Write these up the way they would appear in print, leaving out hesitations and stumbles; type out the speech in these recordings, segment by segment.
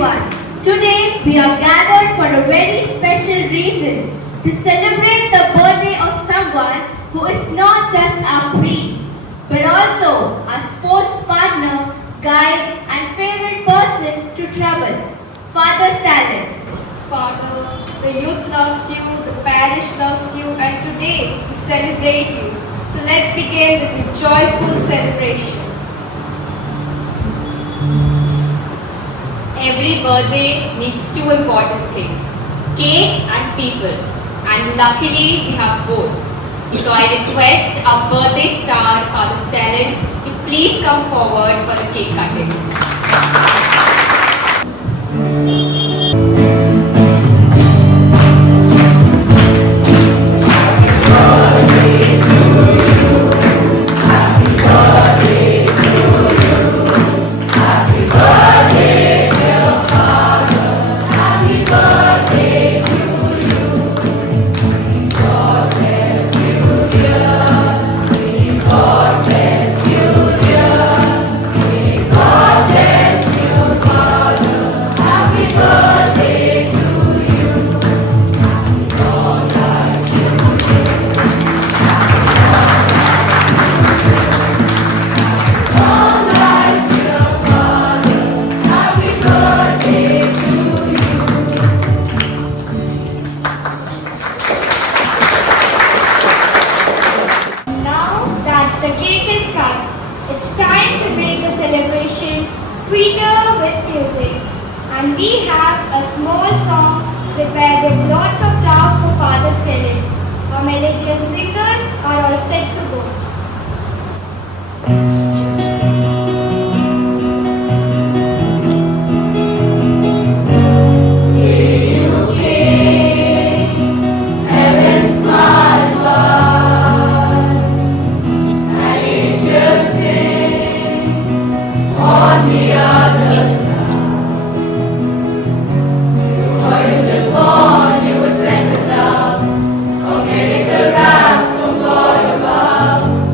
everyone. Today we are gathered for a very special reason to celebrate the birthday of someone who is not just our priest but also our sports partner, guide and favorite person to travel, Father Stalin. Father, the youth loves you, the parish loves you, and today we celebrate you. So let's begin with this joyful celebration. Every birthday needs two important things, cake and people. And luckily we have both. So I request our birthday star, Father Stalin, to please come forward for the cake cutting. Now that the cake is cut, it's time to make the celebration sweeter with music. And we have a small song prepared with lots of love for Father Stalin. Our melodious singers are all set to go. Raps from God above.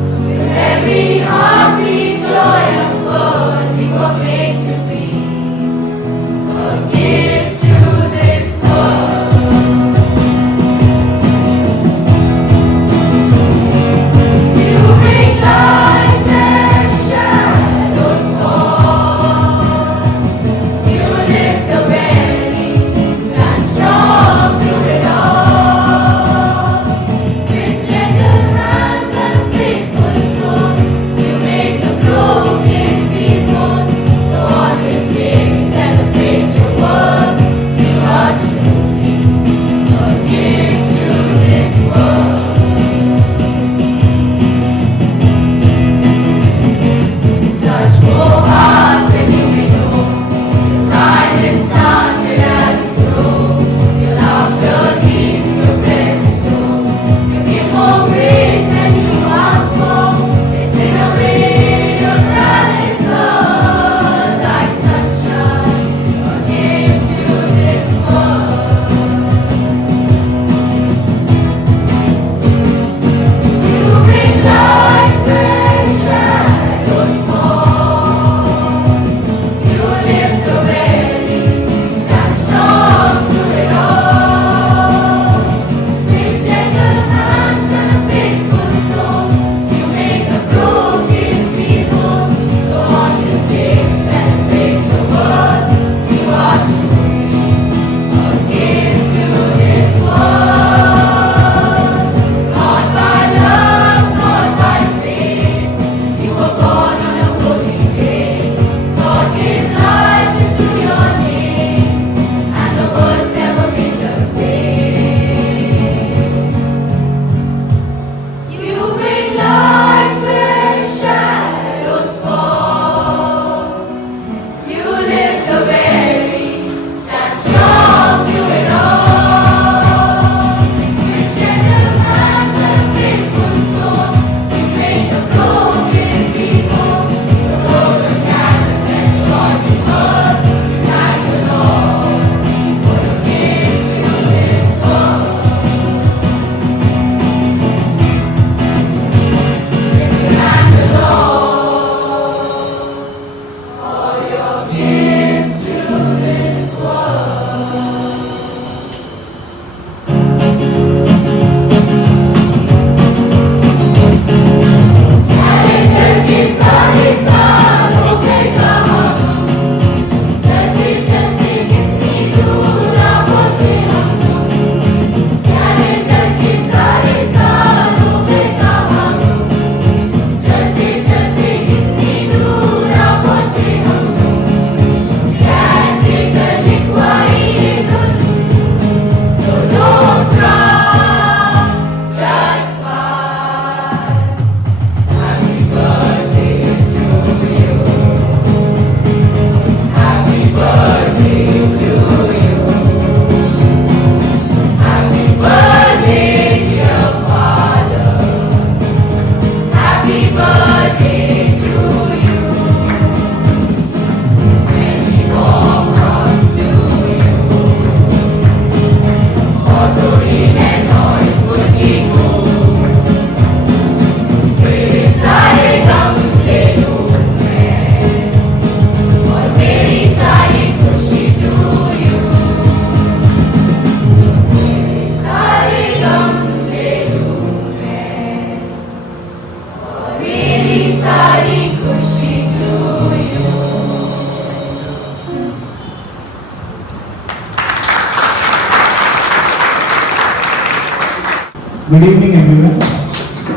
Good evening, everyone.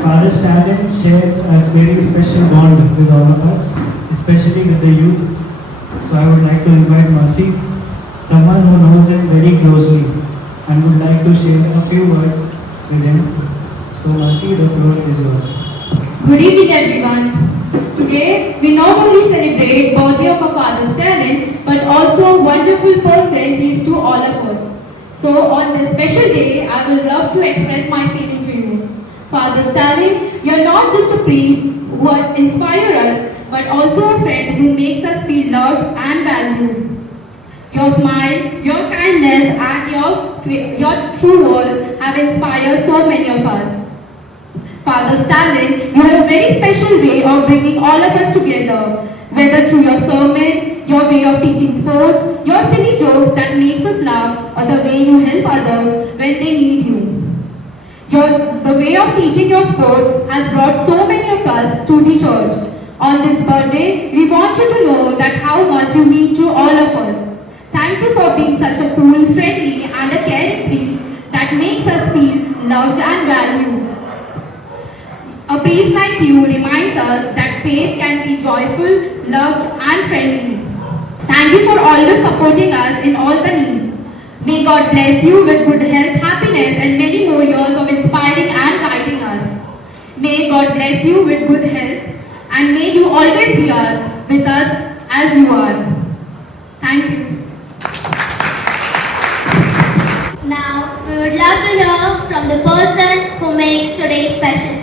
Father Stalin shares a very special bond with all of us, especially with the youth. So I would like to invite Mercy, someone who knows him very closely, and would like to share a few words with him. So Mercy, the floor is yours. Good evening, everyone. Today, we not only celebrate birthday of our father Stalin, but also a wonderful person he is to all of us. So, on this special day, I will love to express my feeling to you. Father Stalin, you are not just a priest who inspires us, but also a friend who makes us feel loved and valued. Your smile, your kindness, and your true words have inspired so many of us. Father Stalin, you have a very special way of bringing all of us together, whether through your sermon, your way of teaching sports, your silly jokes that makes us laugh, or the way you help others when they need you. The way of teaching your sports has brought so many of us to the church. On this birthday, we want you to know that how much you mean to all of us. Thank you for being such a cool, friendly, and a caring priest that makes us feel loved and valued. A priest like you reminds us that faith can be joyful, loved, and friendly. Thank you for always supporting us in all the needs. May God bless you with good health, happiness, and many more years of inspiring and guiding us. May God bless you with good health, and may you always be with us as you are. Thank you. Now, we would love to hear from the person who makes today special.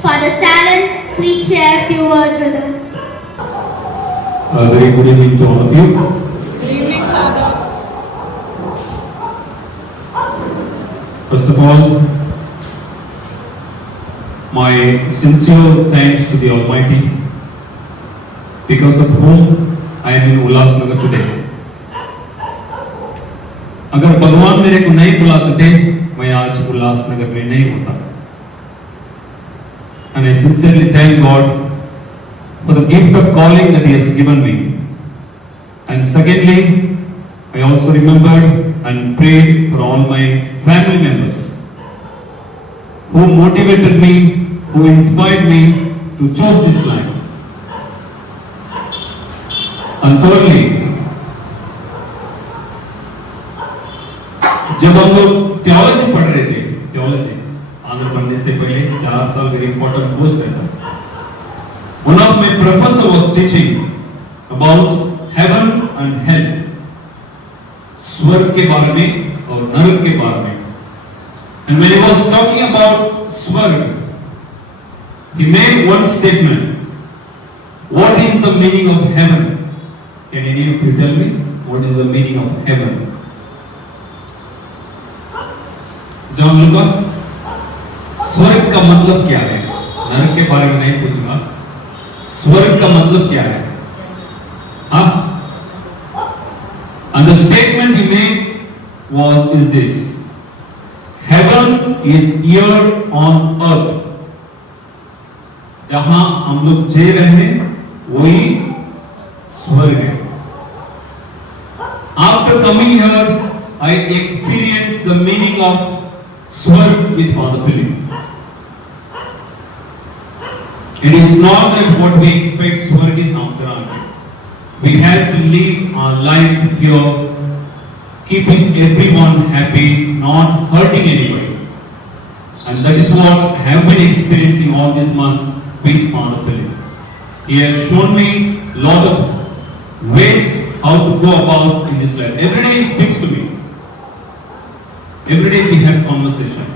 Father Stalin, please share a few words with us. Very good evening to all of you. Good evening, Father. First of all, my sincere thanks to the Almighty, because of whom I am in Ulhasnagar today. अगर भगवान मेरे को नहीं बुलाते थे, मैं आज उल्लासनगर में नहीं होता. And I sincerely thank God for the gift of calling that He has given me. And secondly, I also remembered and prayed for all my family members who motivated me, who inspired me to choose this line. And thirdly, जब हम लोग theology पढ़ रहे थे, theology Andhra बनने से पहले 4 साल very important course रहता. One of my professor was teaching about heaven and hell, स्वर्ग के बारे में और नरक के बारे में. And when he was talking about स्वर्ग, he made one statement. What is the meaning of heaven? Can any of you tell me what is the meaning of heaven? John Lucas, स्वर्ग का मतलब क्या है? नरक के बारे में नहीं पूछूंगा. स्वर्ग का मतलब क्या है? हाँ? And the statement he made is this: Heaven is here on earth. जहां हम लोग जी रहे हैं, वही स्वर्ग है. After coming here, I experienced the meaning of Swarg with Father Philip. It is not that what we expect Swarg is Samtarana. We have to live our life here, keeping everyone happy, not hurting anybody. And that is what I have been experiencing all this month with Father Philip. He has shown me a lot of ways how to go about in this life. Every day he speaks to me. Every day we have conversation.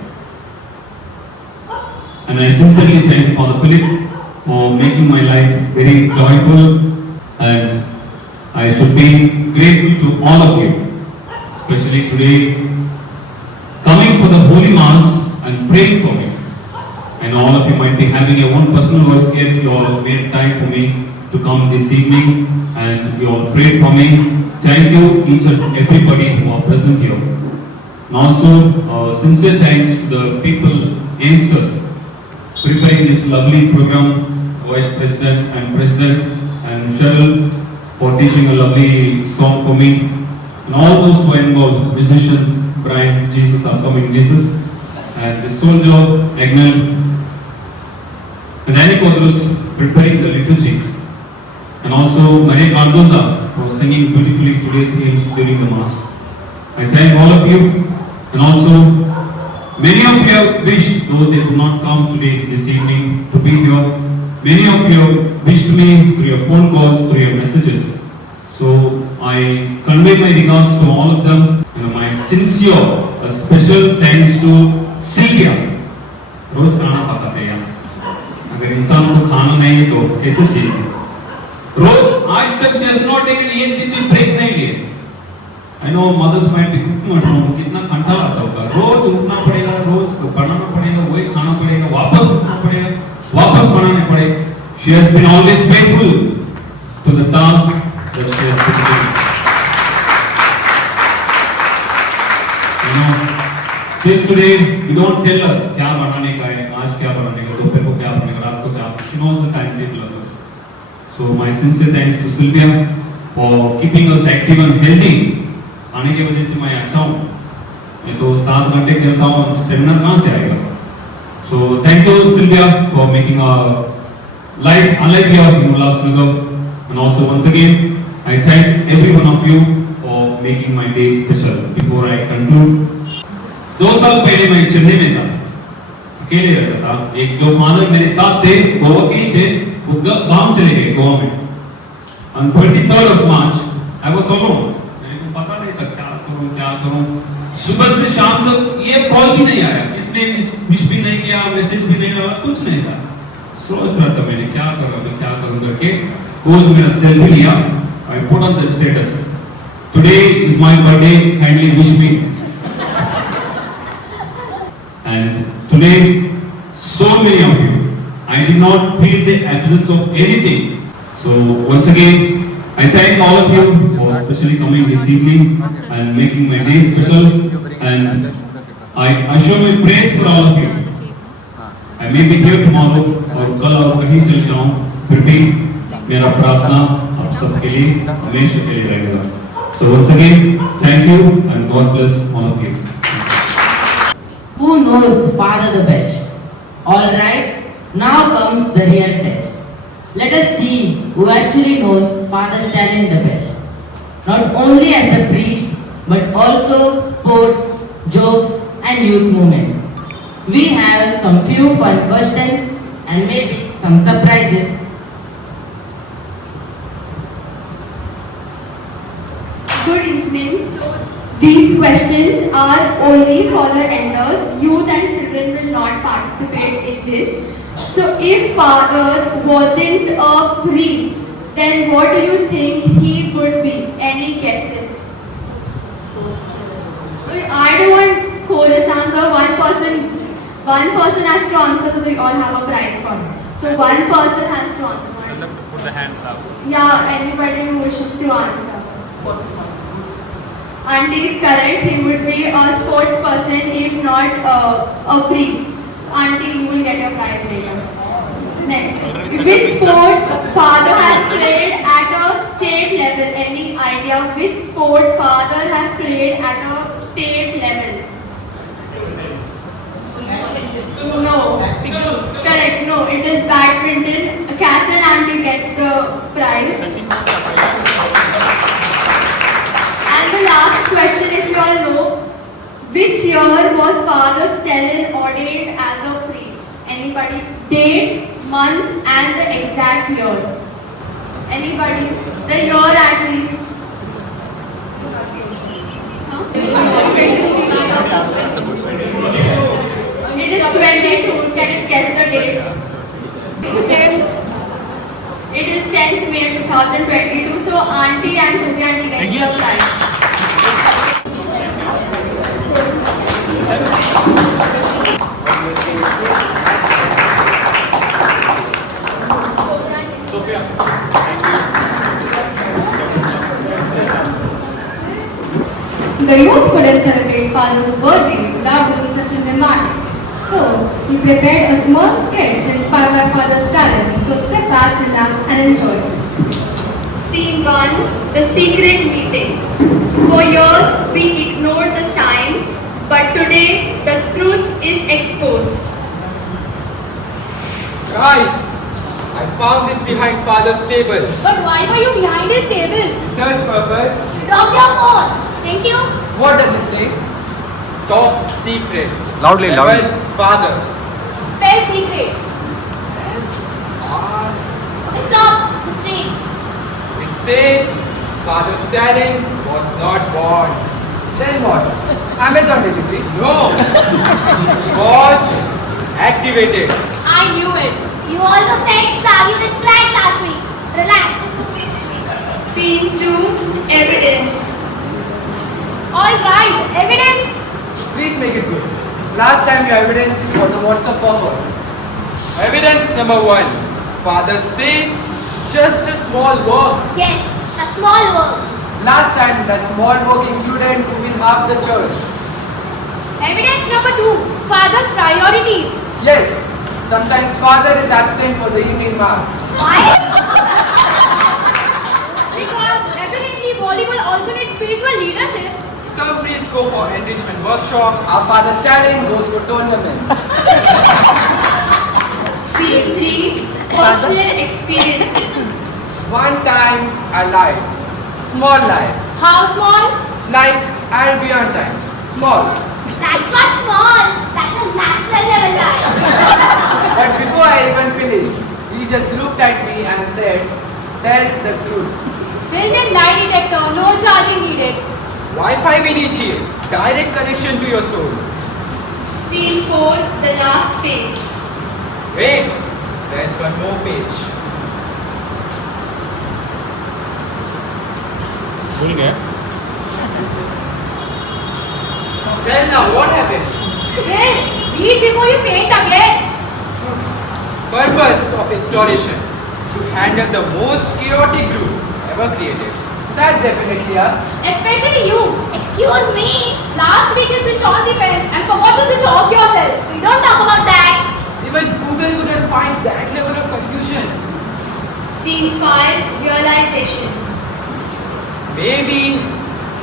And I sincerely thank Father Philip for making my life very joyful, and I should be grateful to all of you, especially today, coming for the Holy Mass and praying for me. And all of you might be having your own personal work here. You all made time for me to come this evening, and you all prayed for me. Thank you, each and everybody who are present here. And also, sincere thanks to the people, youngsters, preparing this lovely program, Vice President and President, and Cheryl for teaching a lovely song for me. And all those who are involved, musicians, Brian, Jesus, upcoming Jesus, and the soldier Agnel and Annie Kodrus preparing the liturgy, and also Maria Cardoza for singing beautifully today's hymns during the Mass. I thank all of you, and also many of you have wished, though they could not come today this evening to be here, many of you have wished me through your phone calls, through your messages. So I convey my regards to all of them. My sincere, special thanks to Sylvia. रोज खाना पकाते हैं अगर इंसान को खाना नहीं है तो कैसे चाहिए रोज आज तक she has not taken एक दिन भी ब्रेक नहीं लिए I know mothers might be cooking at home कितना घंटा लगता होगा रोज उठना पड़ेगा रोज बनाना पड़ेगा वही खाना पड़ेगा वापस उठना पड़ेगा वापस बनाने पड़ेगा she has been always faithful to the task that she has been doing. You know, till today we don't tell her क्या बनाने का है आज क्या बनाने का दोपहर को क्या बनाने का रात को क्या she knows the timetable of us. So my sincere thanks to Sylvia for keeping us active and healthy. आने की वजह से मैं अच्छा हूँ मैं तो 7 घंटे खेलता हूँ सेमिनार कहाँ से आएगा so thank you Sylvia for making our life unlike here in Ulhasnagar and also once again I thank every one of you for making my day special. Before I conclude 2 साल पहले मैं चेन्नई में था अकेले रहता था एक जो फादर मेरे साथ थे गोवा के ही थे वो गांव चले गए गोवा में on 23rd of March I was alone. पता नहीं था क्या करूं सुबह से शाम तक ये कॉल भी नहीं आया इसने विश भी नहीं किया मैसेज भी नहीं आया कुछ नहीं था सोच रहा था मैंने क्या करूं करके रोज मेरा सेल्फी लिया I put on the status today is my birthday kindly wish me and today so many of you I did not feel the absence of anything so once again I thank all of you for especially coming this evening and making my day special and I assure my prayers for all of you. I may be here tomorrow और कल और कहीं चले जाऊं फिर भी मेरा प्रार्थना आप सबके लिए हमेशा के लिए रहेगा. So once again thank you and God bless all of you. Who knows Father the best? All right, now comes the real test. Let us see who actually knows Father Stalin the best. Not only as a priest, but also sports, jokes and youth movements. We have some few fun questions and maybe some surprises. Good evening. So these questions are only for the elders. Youth and children will not participate in this. So if Father wasn't a priest, then what do you think he would be? Any guesses? I don't want chorus answer. One person has to answer, so we all have a prize for it. So one person has to answer. Put the hands up. Yeah, anybody who wishes to answer. Auntie is correct. He would be a sports person, if not a priest. Auntie, you will get your prize later. Next. Which sports Father has played at a state level? Any idea which sport Father has played at a state level? No. Correct. No, it is badminton. Catherine Auntie gets the prize. And the last question, if you all know, which year was Father Stalin ordained as a priest? Anybody? Date, month and the exact year. Anybody? The year at least. Huh? It is 22. Can you guess the date? 10th. It is 10th May 2022. So Auntie and Sophia Auntie gets the prize. The youth couldn't celebrate Father's birthday without doing something dramatic. So, he prepared a small skit inspired by Father Stalin. So sit back, relax and enjoy. Scene 1. The secret meeting. For years, we ignored the signs But today, the truth is exposed. Guys, I found this behind Father's table. But why are you behind his table? Research purpose, Drop your phone. Thank you. What does it say? top secret. Loudly, loudly. Level Father. Spell secret. Okay, stop. Sustain. It says Father Stalin was not born. Then what? Amazon delivery. No, he was activated. I knew it. You also said Savio is flat last week. Relax. Scene 2. Evidence. Alright, evidence. Please make it good. Last time your evidence was a WhatsApp forward. Evidence number 1. Father says just a small work. Yes, a small work. Last time the small work included moving half the church. Evidence number 2. Father's priorities. Yes, sometimes father is absent for the evening mass. Why? Because apparently volleyball also needs spiritual leadership. Some priests go for enrichment workshops. Our father Stalin goes for tournaments. Scene 3. Personal experiences. One time I lied. Small lie. How small? Like I'll be on time. Small. That's not small. That's a national level lie. But before I even finished, he just looked at me and said, tell the truth. Built-in lie detector, no charging needed. Wi-Fi भी नहीं चाहिए. Direct connection to your soul. Scene 4. The last page. Wait, there's one more page. Well now, what happened? Well, read before you faint again. Purpose of installation to handle the most chaotic group ever created. That's definitely us. Especially you. Excuse me. Last week you switched on the fence and forgot to switch off yourself. We don't talk about that. Even Google couldn't find that level of confusion. Scene 5. Realization. Maybe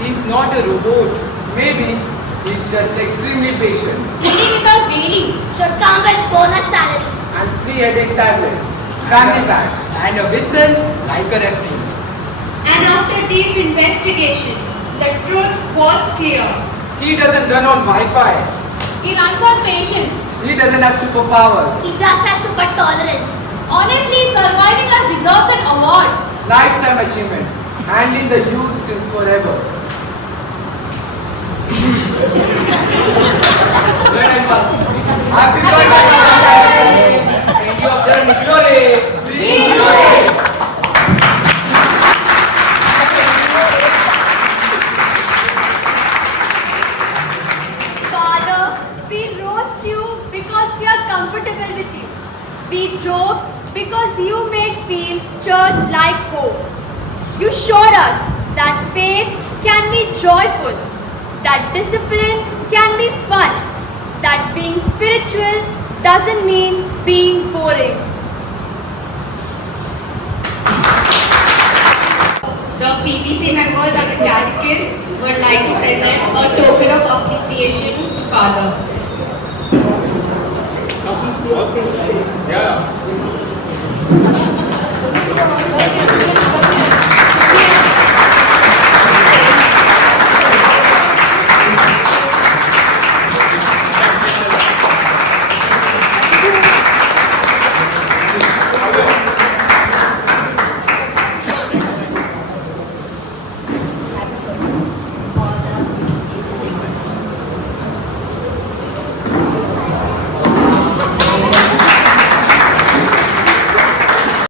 he's not a robot. Maybe he's just extremely patient Eating with us daily. Should come with bonus salary. and free headache tablets. Family pack. And a whistle like a referee. And after deep investigation, the truth was clear. He doesn't run on Wi-Fi. He runs on patience. He doesn't have superpowers. He just has super tolerance. Honestly, surviving us deserves an award. Lifetime achievement. Handling the youth since forever. Happy birthday! India of the Nicolore. Father, we roast you because we are comfortable with you. We joke because you made feel church like home. You showed us that faith can be joyful, that discipline can be fun, that being spiritual doesn't mean being boring. The PPC members and the catechists would like to present a token of appreciation to Father. Yeah.